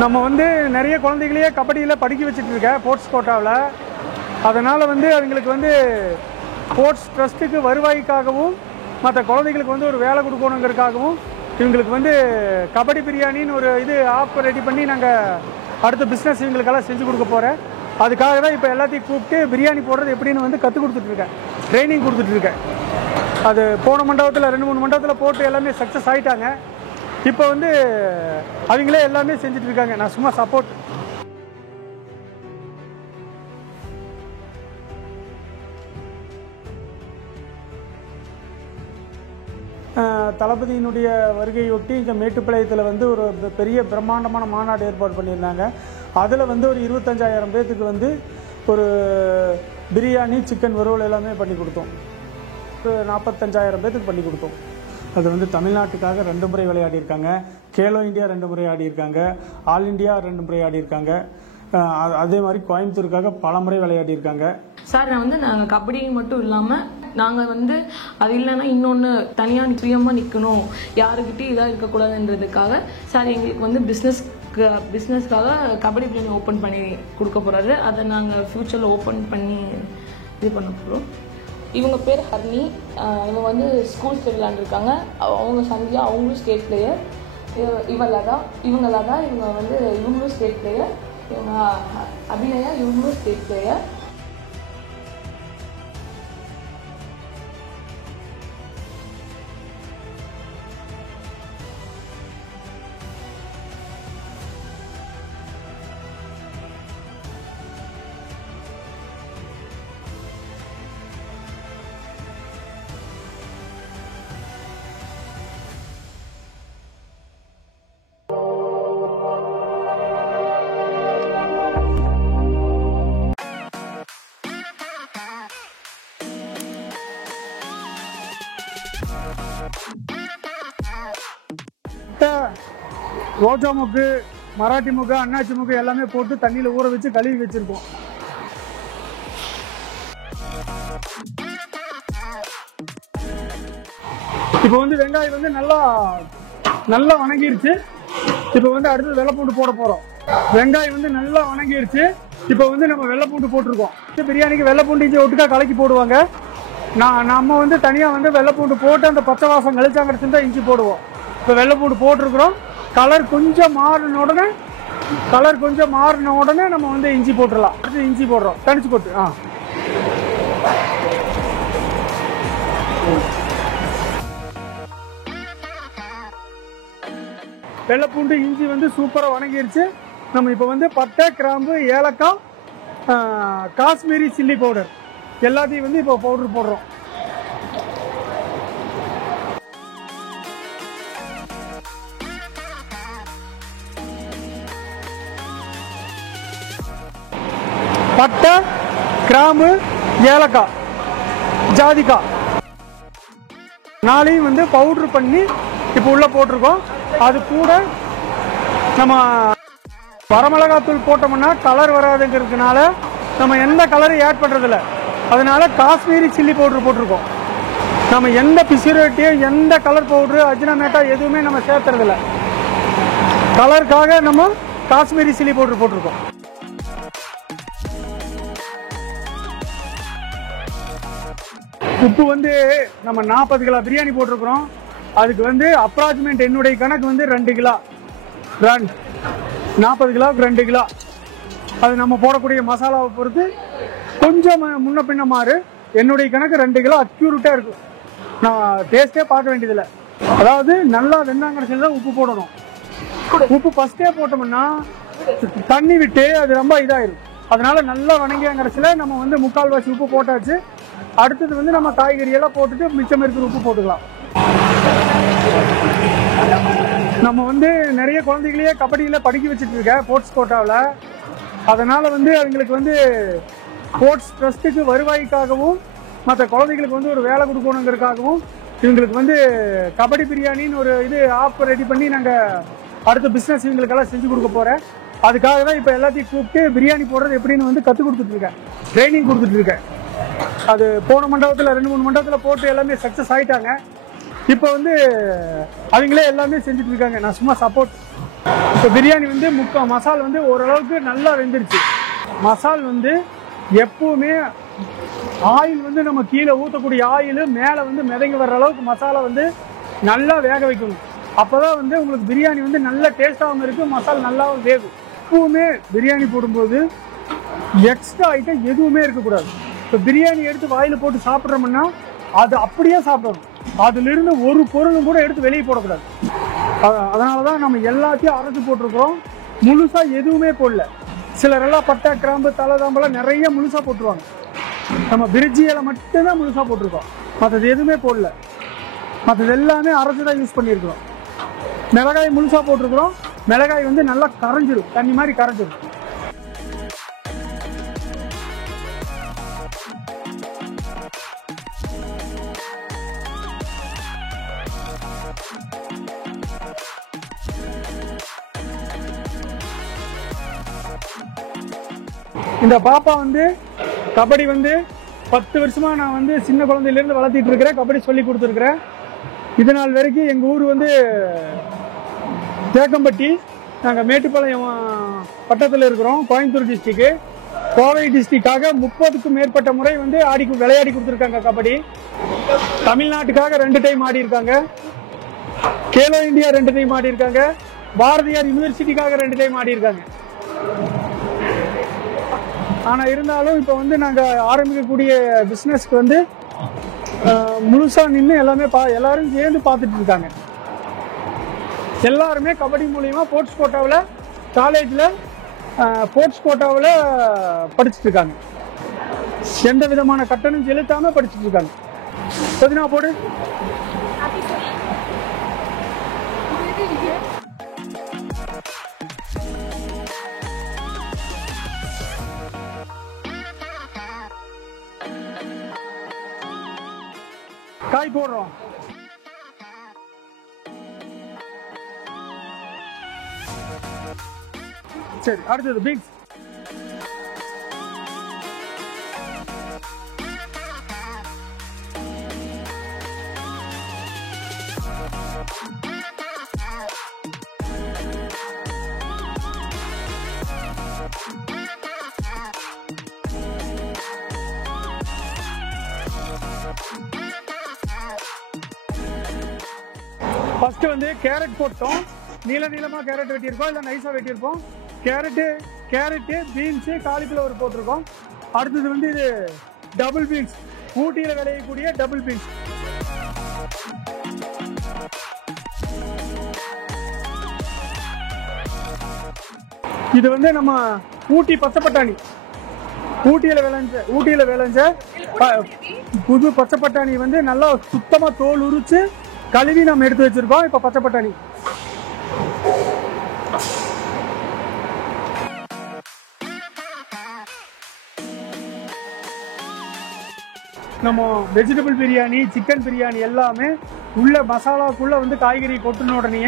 நம்ம வந்து நிறைய குழந்தைகளையே கபடியில் படிக்க வச்சுட்டு இருக்கேன் ஸ்போர்ட்ஸ் கோட்டாவில். அதனால் வந்து அவங்களுக்கு வந்து ஸ்போர்ட்ஸ் ட்ரஸ்ட்டுக்கு வருவாய்க்காகவும் மற்ற குழந்தைகளுக்கு வந்து ஒரு வேலை கொடுக்கணுங்கிறதுக்காகவும் இவங்களுக்கு வந்து கபடி பிரியாணின்னு ஒரு ஆப் ரெடி பண்ணி நாங்கள் அடுத்த பிஸ்னஸ் இவங்களுக்கெல்லாம் செஞ்சு கொடுக்க போகிறேன். அதுக்காக தான் இப்போ எல்லாத்தையும் கூப்பிட்டு பிரியாணி போடுறது எப்படின்னு வந்து கற்றுக் கொடுத்துட்ருக்கேன், ட்ரைனிங் கொடுத்துட்ருக்கேன். அது போன மண்டபத்தில் 2-3 மண்டபத்தில் போட்டு எல்லாமே சக்ஸஸ் ஆகிட்டாங்க. இப்போ வந்து அவங்களே எல்லாமே செஞ்சிட்ருக்காங்க, நான் சும்மா சப்போர்ட். தளபதியினுடைய வருகையொட்டி இங்கே மேட்டுப்பாளையத்தில் வந்து ஒரு பெரிய பிரம்மாண்டமான மாநாடு ஏற்பாடு பண்ணியிருந்தாங்க. அதில் வந்து ஒரு 25,000 பேர்த்துக்கு வந்து ஒரு பிரியாணி, சிக்கன் வறுவல் எல்லாமே பண்ணி கொடுத்தோம். ஒரு 45,000 பேர்த்துக்கு பண்ணி கொடுத்தோம். அது வந்து தமிழ்நாட்டுக்காக 2 முறை விளையாடியிருக்காங்க, கேலோ இந்தியா 2 முறை ஆடியிருக்காங்க, ஆல் இண்டியா 2 முறை ஆடியிருக்காங்க, அதே மாதிரி கோயம்புத்தூருக்காக பல முறை விளையாடியிருக்காங்க. சார் நான் வந்து நாங்கள் கபடி மட்டும் இல்லாமல் நாங்கள் வந்து அது இல்லைன்னா இன்னொன்று தனியாக சுயமாக நிற்கணும், யாருக்கிட்டையும் இதாக இருக்கக்கூடாதுன்றதுக்காக சார் எங்களுக்கு வந்து பிஸ்னஸ்க்காக கபடி பிரியாணி ஓப்பன் பண்ணி கொடுக்க போகிறாரு. அதை நாங்கள் ஃப்யூச்சரில் ஓப்பன் பண்ணி இது பண்ண போகிறோம். இவங்க பேர் ஹர்னி, இவங்க வந்து ஸ்கூல் ஸ்டேட் விளையாண்டுருக்காங்க. அவங்க சந்தியா, அவங்களும் ஸ்டேட் பிளேயர். இவங்க லதா வந்து இவங்களும் ஸ்டேட் பிளேயர். இவங்க அபிநயா, இவங்களும் ஸ்டேட் பிளேயர். ரோஜா முக்கு, மராட்டி முக்கு, அண்ணாச்சி முக்கு எல்லாமே போட்டு தண்ணியில் ஊற வச்சு கழுவி வச்சிருக்கோம். இப்போ வந்து வெங்காயம் வந்து நல்லா வணங்கிருச்சு. இப்போ வந்து அடுத்து வெள்ளைப்பூண்டு போட போகிறோம். வெங்காயம் வந்து நல்லா வணங்கிருச்சு. இப்போ வந்து நம்ம வெள்ளைப்பூண்டு போட்டிருக்கோம். பிரியாணிக்கு வெள்ளைப்பூண்டு இஞ்சி ஒட்டுக்கா கலக்கி போடுவாங்க. நம்ம வந்து தனியாக வந்து வெள்ளைப்பூண்டு போட்டு அந்த பச்சை வாசம் கழிச்சாங்கிறது தான் இஞ்சி போடுவோம். இப்போ வெள்ளைப்பூண்டு போட்டிருக்கிறோம். கலர் கொஞ்சம் மாறின உடனே நம்ம வந்து இஞ்சி போட்டுடலாம். அடுத்து இஞ்சி போடுறோம், தனிச்சு போட்டு. வெள்ளைப்பூண்டு இஞ்சி வந்து சூப்பராக வணங்கிருச்சு. நம்ம இப்போ வந்து பட்டை, கிராம்பு, ஏலக்காய், காஷ்மீரி சில்லி பவுடர் எல்லாத்தையும் வந்து இப்போ பவுடர் போடுறோம். பட்டை, கிராம்பு, ஏலக்காய், ஜாதிக்காய் 4ஐயும் வந்து பவுட்ரு பண்ணி இப்போ உள்ளே போட்டிருக்கோம். அது கூட நம்ம வரமிளகாத்தூள் போட்டோம்னா கலர் வராதுங்கிறதுனால நம்ம எந்த கலரும் ஆட் பண்ணுறதில்ல. அதனால காஷ்மீரி சில்லி பவுட்ரு போட்டிருக்கோம். நம்ம எந்த பிசிரோட்டியும் எந்த கலர் பவுட்ரு, அஜினமேட்டா எதுவுமே நம்ம சேர்த்துறதில்ல. கலருக்காக நம்ம காஷ்மீரி சில்லி பவுட்ரு போட்டிருக்கோம். உப்பு வந்து நம்ம 40 கிலோ பிரியாணி போட்டிருக்கிறோம். அதுக்கு வந்து அப்ராக்சிமேட் என்னுடைய கணக்கு வந்து 2 கிலோ. 40 கிலோவுக்கு 2 கிலோ. அது நம்ம போடக்கூடிய மசாலாவை பொறுத்து கொஞ்சம் முன்ன பின்ன மாறு. என்னுடைய கணக்கு 2 கிலோ அக்யூரேட்டாக இருக்கும். நான் டேஸ்ட்டே பார்க்க வேண்டியதில்லை. அதாவது நல்லா வெந்தாங்கடைசியில் தான் உப்பு போடணும். உப்பு ஃபஸ்ட்டே போட்டோம்னா தண்ணி விட்டு அது ரொம்ப இதாகிடும். அதனால நல்லா வணங்கியாங்கடைசியில் நம்ம வந்து 3/4 உப்பு போட்டாச்சு. அடுத்தது வந்து நம்ம காய்கறியெல்லாம் போட்டுட்டு மிச்சம் இருக்கிற உப்பு போட்டுக்கலாம். நம்ம வந்து நிறைய குழந்தைகளையே கபடியில் படிக்க வச்சுட்டு இருக்கேன் ஸ்போர்ட்ஸ் கோட்டாவில். அதனால் வந்து அவங்களுக்கு வந்து ஸ்போர்ட்ஸ் ட்ரஸ்ட்டுக்கு வருவாய்க்காகவும் மற்ற குழந்தைகளுக்கு வந்து ஒரு வேலை கொடுக்கணுங்கிறதுக்காகவும் இவங்களுக்கு வந்து கபடி பிரியாணின்னு ஒரு ஆப் ரெடி பண்ணி நாங்கள் அடுத்த பிஸ்னஸ் இவங்களுக்கெல்லாம் செஞ்சு கொடுக்க போகிறேன். அதுக்காக தான் இப்போ எல்லாத்தையும் கூப்பிட்டு பிரியாணி போடுறது எப்படின்னு வந்து கற்றுக் கொடுத்துட்ருக்கேன், ட்ரைனிங் கொடுத்துட்ருக்கேன். அது போன மண்டபத்தில் 2-3 மண்டபத்தில் போட்டு எல்லாமே சக்ஸஸ் ஆகிட்டாங்க. இப்போ வந்து அவங்களே எல்லாமே செஞ்சுட்டு இருக்காங்க, நான் சும்மா சப்போர்ட். இப்போ பிரியாணி வந்து மசால் வந்து ஓரளவுக்கு நல்லா வெந்துருச்சு. மசால் வந்து எப்பவுமே ஆயில் வந்து நம்ம கீழே ஊற்றக்கூடிய ஆயில் மேலே வந்து மிதங்கி வர்ற அளவுக்கு மசாலா வந்து நல்லா வேக வைக்கணும். அப்போதான் வந்து உங்களுக்கு பிரியாணி வந்து நல்ல டேஸ்டாகவும் இருக்குது, மசாலா நல்லாவும் வேகும். எப்பவுமே பிரியாணி போடும்போது எக்ஸ்ட்ரா ஐட்டம் எதுவுமே இருக்கக்கூடாது. இப்போ பிரியாணி எடுத்து வாயில் போட்டு சாப்பிட்றோம்னா அது அப்படியே சாப்பிடணும். அதிலிருந்து ஒரு பொருளும் கூட எடுத்து வெளியே போடக்கூடாது. அதனால தான் நம்ம எல்லாத்தையும் அரைச்சி போட்டிருக்கோம், முழுசாக எதுவுமே போடல. சிலரெல்லாம் பட்டை கிராம்பு தலதாம்பெல்லாம் நிறைய முழுசாக போட்டுருவாங்க. நம்ம பிரிட்ஜியில் மட்டும்தான் முழுசாக போட்டிருக்கோம், மற்றது எதுவுமே போடல. மற்றது எல்லாமே அரைச்சி தான் யூஸ் பண்ணியிருக்கிறோம். மிளகாய் முழுசாக போட்டிருக்கிறோம். மிளகாய் வந்து நல்லா கரைஞ்சிரும், தண்ணி மாதிரி கரைஞ்சிரும். இந்த பாப்பா வந்து கபடி வந்து 10 வருஷமா நான் வந்து சின்ன குழந்தையிலேருந்து வளர்த்திட்டு இருக்கிறேன். கபடி சொல்லி கொடுத்துருக்குறேன். இது நாள் வரைக்கும் எங்கள் ஊர் வந்து தேக்கம்பட்டி, நாங்கள் மேட்டுப்பாளையம் பட்டத்தில் இருக்கிறோம், கோயம்புத்தூர் டிஸ்ட்ரிக்கு. கோவை டிஸ்ட்ரிக்டாக 30க்கும் மேற்பட்ட முறை வந்து விளையாடி கொடுத்துருக்காங்க கபடி. தமிழ்நாட்டுக்காக 2 டைம் ஆடி இருக்காங்க. கேலோ இந்தியா 2 டைம் ஆடி இருக்காங்க. பாரதியார் யூனிவர்சிட்டிக்காக 2 டைம் ஆடி இருக்காங்க. ஆனால் இருந்தாலும் இப்போ வந்து நாங்கள் ஆரம்பிக்கக்கூடிய பிஸ்னஸ்க்கு வந்து முழுசாக நின்று எல்லாரும் சேர்ந்து பார்த்துட்டு இருக்காங்க. எல்லாருமே கபடி மூலியமாக ஸ்போர்ட்ஸ் கோட்டாவில் காலேஜில் ஸ்போர்ட்ஸ் கோட்டாவில் படிச்சுட்டு இருக்காங்க. எந்த விதமான கட்டணம் செலுத்தாமல் படிச்சுட்டு இருக்காங்க. பதினா போடு. காய் போடுறோம். சரி, அடுத்தது பீன்ஸ். ஃபர்ஸ்ட் வந்து கேரட் போட்டோம். நீளமாக கேரட் வெட்டியிருக்கோம், இல்லை நைஸாக வெட்டியிருப்போம். கேரட்டு பீன்ஸு காலிஃப்ளவர் போட்டிருக்கோம். அடுத்தது வந்து இது டபுள் பீன்ஸ், ஊட்டியில் விளையக்கூடிய டபுள் பீன்ஸ். இது வந்து நம்ம ஊட்டி பச்சை பட்டாணி, ஊட்டியில் விளைஞ்ச புது பச்சை பட்டாணி வந்து நல்லா சுத்தமாக தோல் உரிச்சு கழுவி நம்ம எடுத்து வச்சிருக்கோம். இப்போ பச்சை பட்டாணி. நம்ம வெஜிடபிள் பிரியாணி, சிக்கன் பிரியாணி எல்லாமே உள்ள மசாலாக்குள்ள வந்து காய்கறி கொட்டின உடனே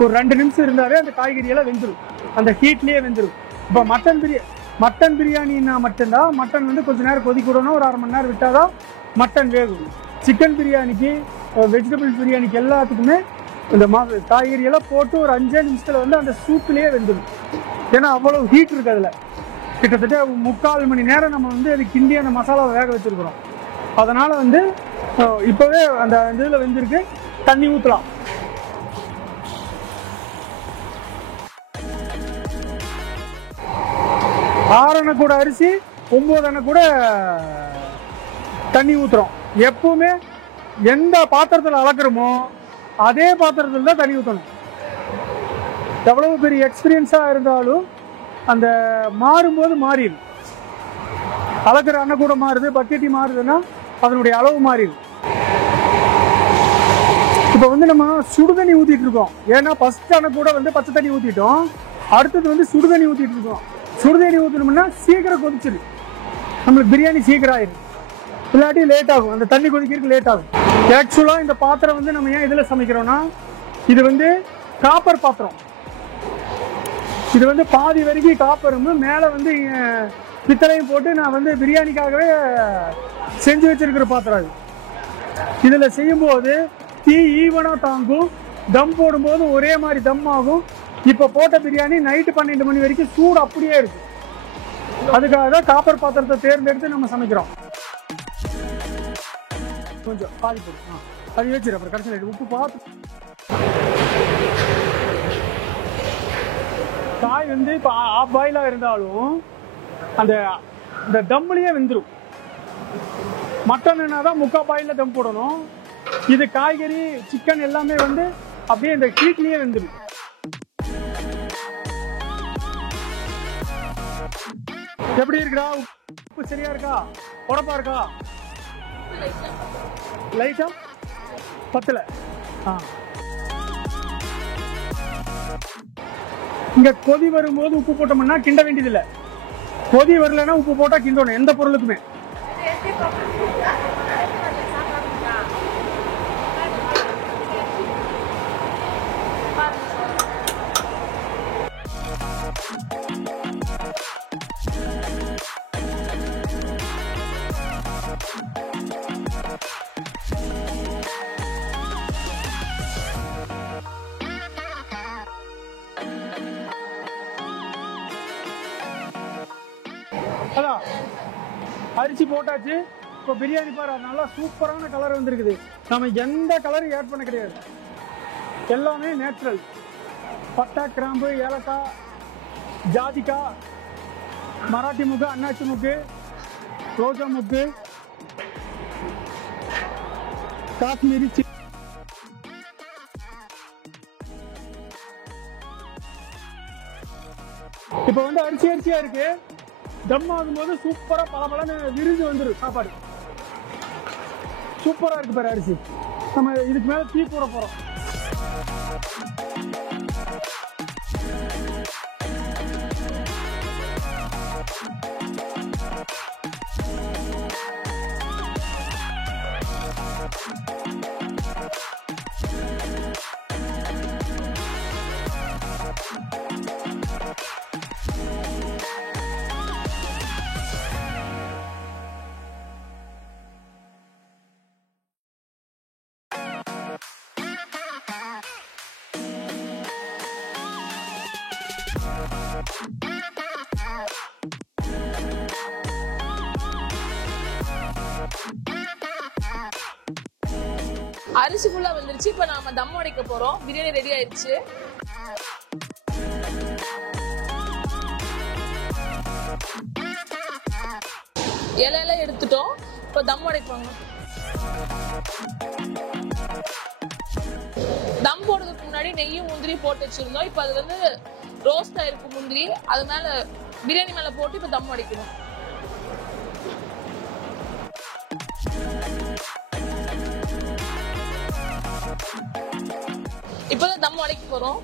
ஒரு 2 நிமிஷம் இருந்தாவே அந்த காய்கறியெல்லாம் வெந்துடும், அந்த ஹீட்லேயே வெந்துடும். இப்போ மட்டன் பிரியாணின்னா மட்டும்தான் மட்டன் வந்து கொஞ்சம் நேரம் கொதிக்க விடணும், ஒரு 1/2 மணி நேரம் விட்டாதான் மட்டன் வேகும். சிக்கன் பிரியாணிக்கு, வெஜிடபிள் பிரியாணிக்கு எல்லாத்துக்குமே இந்த காய்கறியெல்லாம் போட்டு ஒரு 5 நிமிஷத்தில் வந்து அந்த சூப்பிலேயே வெந்துடும். ஏன்னா அவ்வளோ ஹீட் இருக்குது அதில். கிட்டத்தட்ட 3/4 மணி நேரம் நம்ம வந்து அது கிண்டி அந்த மசாலாவை வேக வச்சுருக்குறோம். அதனால் வந்து இப்போவே அந்த இதில் வெந்திருக்கு. தண்ணி ஊற்றலாம். ஆறணை கூட அரிசி, 9 அணை கூட தண்ணி ஊற்றுறோம். எப்பவுமே எந்த பாத்திரத்தில் அளக்குறோமோ அதே பாத்திரத்தில் தான் தண்ணி ஊற்றணும். எவ்வளவு பெரிய எக்ஸ்பீரியன்ஸாக இருந்தாலும் அந்த மாறும்போது மாறிடும். அளக்குற அணை கூட மாறுது, பக்கெட்டி மாறுதுன்னா அதனுடைய அளவு மாறிடும். இப்போ வந்து நம்ம சுடுதண்ணி ஊற்றிட்டு இருக்கோம். ஏன்னா ஃபர்ஸ்ட் அணை கூட வந்து பச்சை தண்ணி ஊற்றிட்டோம், அடுத்தது வந்து சுடுதண்ணி ஊற்றிட்டு இருக்கோம். சுடுதண்ணி ஊற்றணும்னா சீக்கிரம் கொதிச்சிடும், நம்மளுக்கு பிரியாணி சீக்கிரம் ஆயிடும். இல்லாட்டி லேட் ஆகும், அந்த தண்ணி கொதிக்கிறதுக்கு லேட் ஆகும். ஆக்சுவலாக இந்த பாத்திரம் வந்து நம்ம ஏன் இதில் சமைக்கிறோம்னா, இது வந்து காப்பர் பாத்திரம். இது வந்து பாதி வரைக்கும் காப்பரும் மேலே வந்து பித்தளையும் போட்டு நான் வந்து பிரியாணிக்காகவே செஞ்சு வச்சிருக்கிற பாத்திரம் இது. இதில் செய்யும்போது தீ ஈவனாக தாங்கும், தம் போடும்போது ஒரே மாதிரி தம் ஆகும், இப்போ போட்ட பிரியாணி நைட்டு 12 மணி வரைக்கும் சூடு அப்படியே இருக்கு. அதுக்காக தான் காப்பர் பாத்திரத்தை தேர்ந்தெடுத்து நம்ம சமைக்கிறோம். கொஞ்சம் பாதி போடும், அது வச்சிரு. அப்புறம் கடைசியில் உப்பு பார்த்து. காய் வந்து இப்போ ஆஃப் பாயிலாக இருந்தாலும் அந்த தம்முலேயே வெந்துடும். மட்டன்னா தான் முக்கால் பாயிலில் தம் போடணும். இது காய்கறி சிக்கன் எல்லாமே வந்து அப்படியே இந்த ஹீட்லேயே வெந்துடும். எப்படி இருக்குடா? உப்பு சரியா இருக்கா? உடப்பா இருக்கா? லைட்டா பத்தல. இங்க கொதி வரும்போது உப்பு போட்டோம்னா கிண்ட வேண்டியதில்லை. கொதி வரலன்னா உப்பு போட்டா கிண்டணும் எந்த பொருளுக்குமே. அதான் அரிசி போட்டாச்சு. இப்போ பிரியாணி பாரு நல்லா சூப்பரான கலர் வந்துருக்குது. நம்ம எந்த கலரும் ஆட் பண்ண கிடையாது, எல்லாமே நேச்சுரல். பட்டை, கிராம்பு, ஏலக்காய், ஜாதிக்காய், மராட்டி முக்கு, அன்னாச்சி முக்கு, ரோஜா முக்கு, காஷ்மீரி இப்போ வந்து அரிசியா இருக்கு. தம் ஆகும்போது சூப்பரா பலபலன்னு விரிஞ்சு வந்துடும் சாப்பாடு. சூப்பரா இருக்கு பாரு அரிசி. நம்ம இதுக்கு மேல தீ போட போறோம். அரிசி ஃபுல்லா வந்துருச்சு. இப்ப நாம தம் உடைக்க போறோம். பிரியாணி ரெடி ஆயிடுச்சு. இலையில எடுத்துட்டோம். இப்ப தம் உடைப்பாங்க. தம் போடுறதுக்கு முன்னாடி நெய்யும் முந்திரி போட்டு வச்சிருந்தோம். இப்ப அது வந்து ரோஸ்ட் ஆயிருக்கு முந்திரி. அது மேல பிரியாணி மேல போட்டு இப்ப தம் உடைக்கணும். இப்பதான் தம் உடைக்க போறோம்.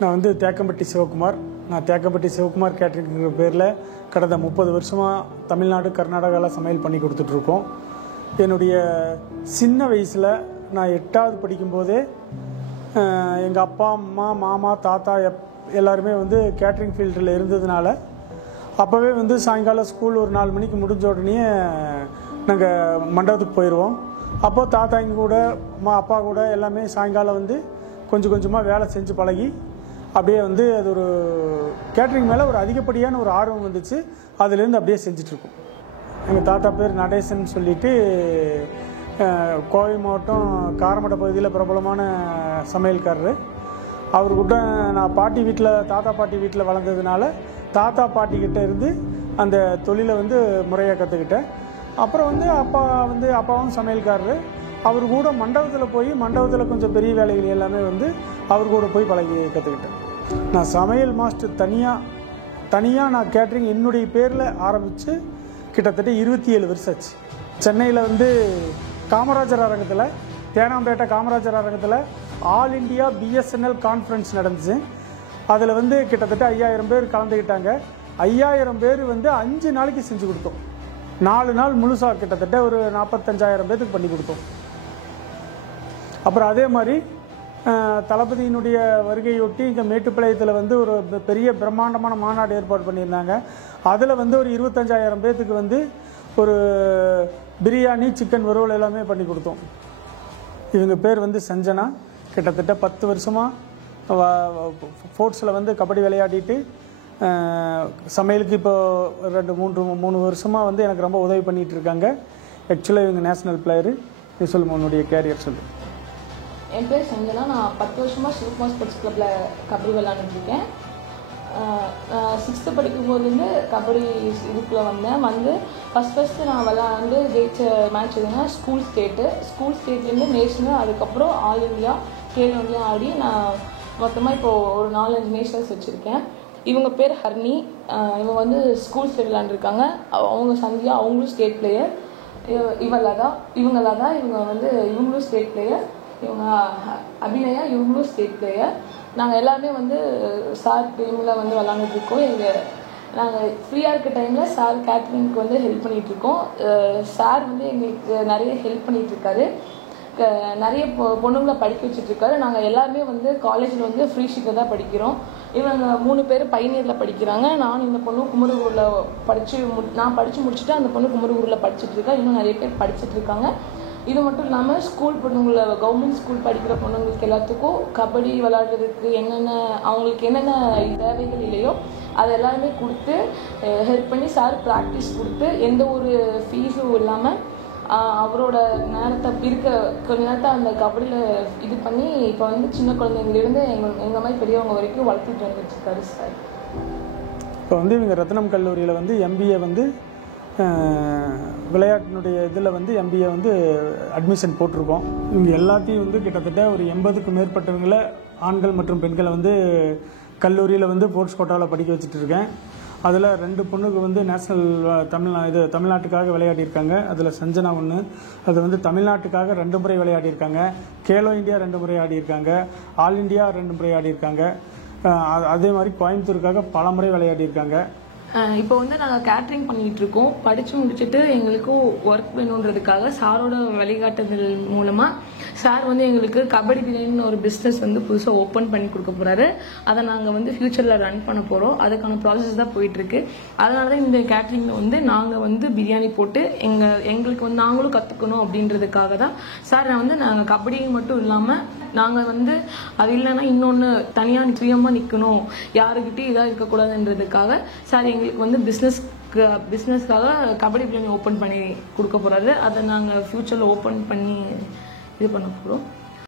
நான் வந்து தேக்கம்பட்டி சிவகுமார். நான் தேக்கம்பட்டி சிவகுமார் கேட்டரிங்கிற பேரில் கடந்த 30 வருஷமாக தமிழ்நாடு, கர்நாடகாவில் சமையல் பண்ணி கொடுத்துட்ருக்கோம். என்னுடைய சின்ன வயசில் நான் 8வது படிக்கும்போதே எங்கள் அப்பா, அம்மா, மாமா, தாத்தா எல்லாருமே வந்து கேட்ரிங் ஃபீல்டில் இருந்ததுனால அப்போவே வந்து சாயங்காலம் ஸ்கூல் ஒரு 4 மணிக்கு முடிஞ்ச உடனே நாங்கள் மண்டபத்துக்கு போயிடுவோம். அப்போது தாத்தாங்க கூட, அப்பா கூட எல்லாமே சாயங்காலம் வந்து கொஞ்சம் கொஞ்சமாக வேலை செஞ்சு பழகி அப்படியே வந்து அது ஒரு கேட்ரிங் மேலே ஒரு அதிகப்படியான ஒரு ஆர்வம் வந்துச்சு. அதுலேருந்து அப்படியே செஞ்சிட்ருக்கோம். எங்கள் தாத்தா பேர் நடேசன் சொல்லிட்டு கோவை மாவட்டம் காரமடை பகுதியில் பிரபலமான சமையல்காரர். அவர் கூட நான் தாத்தா பாட்டி வீட்டில் வளர்ந்ததுனால தாத்தா பாட்டிக்கிட்ட இருந்து அந்த தொழிலை வந்து முறையாக கற்றுக்கிட்டேன். அப்புறம் வந்து அப்பாவும் சமையல்காரர். அவர் கூட மண்டபத்தில் கொஞ்சம் பெரிய வேலைகள் எல்லாமே வந்து அவர் கூட போய் பழகி கற்றுக்கிட்டேன். நான் சமையல் மாஸ்டர் தனியாக நான் கேட்ரிங் என்னுடைய பேரில் ஆரம்பித்து கிட்டத்தட்ட 27 வருஷம் ஆச்சு. சென்னையில் வந்து காமராஜர் அரங்கத்தில், தேனாம்பேட்டை காமராஜர் அரங்கத்தில் ஆல் இண்டியா பிஎஸ்என்எல் கான்ஃபரன்ஸ் நடந்துச்சு. அதில் வந்து கிட்டத்தட்ட 5000 பேர் கலந்துக்கிட்டாங்க. 5000 பேர் வந்து 5 நாளைக்கு செஞ்சு கொடுத்தோம். 4 நாள் முழுசாக கிட்டத்தட்ட ஒரு 45,000 பேருக்கு பண்ணி கொடுத்தோம். அப்புறம் அதே மாதிரி தளபதியினுடைய வருகையொட்டி இங்கே மேட்டுப்பாளையத்தில் வந்து ஒரு பெரிய பிரம்மாண்டமான மாநாடு ஏற்பாடு பண்ணியிருந்தாங்க. அதில் வந்து ஒரு 25,000 பேர்த்துக்கு வந்து ஒரு பிரியாணி, சிக்கன் வறுவல் எல்லாமே பண்ணி கொடுத்தோம். இவங்க பேர் வந்து சஞ்சனா. கிட்டத்தட்ட 10 வருஷமாக ஸ்போர்ட்ஸில் வந்து கபடி விளையாடிட்டு சமையலுக்கு இப்போ 2-3 வருஷமாக வந்து எனக்கு ரொம்ப உதவி பண்ணிகிட்டு இருக்காங்க. ஆக்சுவலாக இவங்க நேஷ்னல் பிளேயரு. நீ சொல்லுமா உன்னுடைய கேரியர் சொல்லு. என் பேர் சஞ்சனா. நான் 10 வருஷமாக சிவகுமார் ஸ்போர்ட்ஸ் கிளப்பில் கபடி விளையாண்டுருக்கேன். 6th படிக்கும்போதுலேருந்து கபடி இதுக்குள்ளே வந்து ஃபஸ்ட்டு நான் விளையாண்டு ஜெயிச்ச மேட்ச் எதுனா ஸ்கூல் ஸ்டேட்லேருந்து நேஷனல், அதுக்கப்புறம் ஆல் இந்தியா, கேலோ இந்தியா ஆடி நான் மொத்தமாக இப்போது ஒரு 4-5 நேஷனல்ஸ் வச்சுருக்கேன். இவங்க பேர் ஹர்னி. இவங்க வந்து ஸ்கூல் ஸ்டேட் விளையாண்டுருக்காங்க. அவங்க சந்தியா, அவங்களும் ஸ்டேட் பிளேயர். இவங்க வந்து இவங்களும் ஸ்டேட் பிளேயர். இவங்க அபிநயா, இவங்களும் ஸ்டேட் பிளேயர். நாங்கள் எல்லாருமே வந்து சார் டீமில் வந்து விளாண்டுட்ருக்கோம். நாங்கள் ஃப்ரீயாக இருக்க டைமில் சார் கேட்ரிங்க்கு வந்து ஹெல்ப் பண்ணிகிட்ருக்கோம். சார் வந்து எங்களுக்கு நிறைய ஹெல்ப் பண்ணிகிட்ருக்காரு. நிறைய பொண்ணுங்களை படிக்க வச்சுட்ருக்காரு. நாங்கள் எல்லாருமே வந்து காலேஜில் வந்து ஃப்ரீ ஷீட்டில் தான் படிக்கிறோம். இவங்க 3 பேர் பைனியரில் படிக்கிறாங்க. நான் இந்த பொண்ணு குமரகுருவில் நான் படித்து முடிச்சுட்டு அந்த பொண்ணு குமரகுருவில் படிச்சுட்ருக்கேன். இன்னும் நிறைய பேர் படிச்சுட்ருக்காங்க. இது மட்டும் இல்லாமல் ஸ்கூல் பொண்ணுங்களை, கவர்மெண்ட் ஸ்கூல் படிக்கிற பொண்ணுங்களுக்கு எல்லாத்துக்கும் கபடி விளையாடுறதுக்கு அவங்களுக்கு என்னென்ன தேவைகள் இல்லையோ அது எல்லாருமே கொடுத்து ஹெல்ப் பண்ணி சார் ப்ராக்டிஸ் கொடுத்து எந்த ஒரு ஃபீஸும் இல்லாமல் அவரோட நேரத்தை கொஞ்ச நேரத்தை அந்த கபடியில் இது பண்ணி இப்போ வந்து சின்ன குழந்தைங்களிருந்து எங்கள் மாதிரி பெரியவங்க வரைக்கும் வளர்த்துட்டு வந்துட்டுருக்காரு சார். இப்போ வந்து இவங்க ரத்னம் கல்லூரியில் வந்து MBA வந்து விளையாட்டினுடைய இதில் வந்து MBA வந்து அட்மிஷன் போட்டிருக்கோம். இவங்க எல்லாத்தையும் வந்து கிட்டத்தட்ட ஒரு 80க்கும் மேற்பட்டவங்களை, ஆண்கள் மற்றும் பெண்களை வந்து கல்லூரியில் வந்து ஸ்போர்ட்ஸ் கோட்டாவில் படிக்க வச்சுட்டு இருக்கேன். அதில் 2 பொண்ணுக்கு வந்து நேஷ்னல் தமிழ்நாட்டுக்காக விளையாடியிருக்காங்க. அதில் சஞ்சனா ஒன்று. அது வந்து தமிழ்நாட்டுக்காக 2 முறை விளையாடியிருக்காங்க. கேலோ இந்தியா 2 முறை ஆடியிருக்காங்க. ஆல் இண்டியா 2 முறை ஆடியிருக்காங்க. அதே மாதிரி கோயம்புத்தூருக்காக பல முறை விளையாடியிருக்காங்க. இப்போ வந்து நாங்கள் கேட்ரிங் பண்ணிகிட்ருக்கோம். படித்து முடிச்சுட்டு எங்களுக்கும் ஒர்க் வேணுன்றதுக்காக சாரோட வழிகாட்டுதல் மூலமாக சார் வந்து எங்களுக்கு கபடி பிரியாணின்னு ஒரு பிஸ்னஸ் வந்து புதுசாக ஓப்பன் பண்ணி கொடுக்க போகிறாரு. அதை நாங்கள் வந்து ஃப்யூச்சரில் ரன் பண்ண போகிறோம். அதுக்கான ப்ராசஸ் தான் போயிட்டுருக்கு. அதனால தான் இந்த கேட்ரிங்கில் வந்து நாங்கள் வந்து பிரியாணி போட்டு எங்களுக்கு வந்து நாங்களும் கற்றுக்கணும் அப்படின்றதுக்காக தான் சார் நாங்கள் கபடி மட்டும் இல்லாமல் நாங்கள் வந்து அது இல்லைன்னா இன்னொன்று தனியாக சுயமாக நிற்கணும், யாருக்கிட்டையும் இதாக இருக்கக்கூடாதுன்றதுக்காக சார் எங்களுக்கு வந்து பிஸ்னஸ்க்காக கபடி பிரியாணி ஓப்பன் பண்ணி கொடுக்க போகிறாரு. அதை நாங்கள் ஃப்யூச்சரில் ஓப்பன் பண்ணி இது பண்ண போகிறோம்.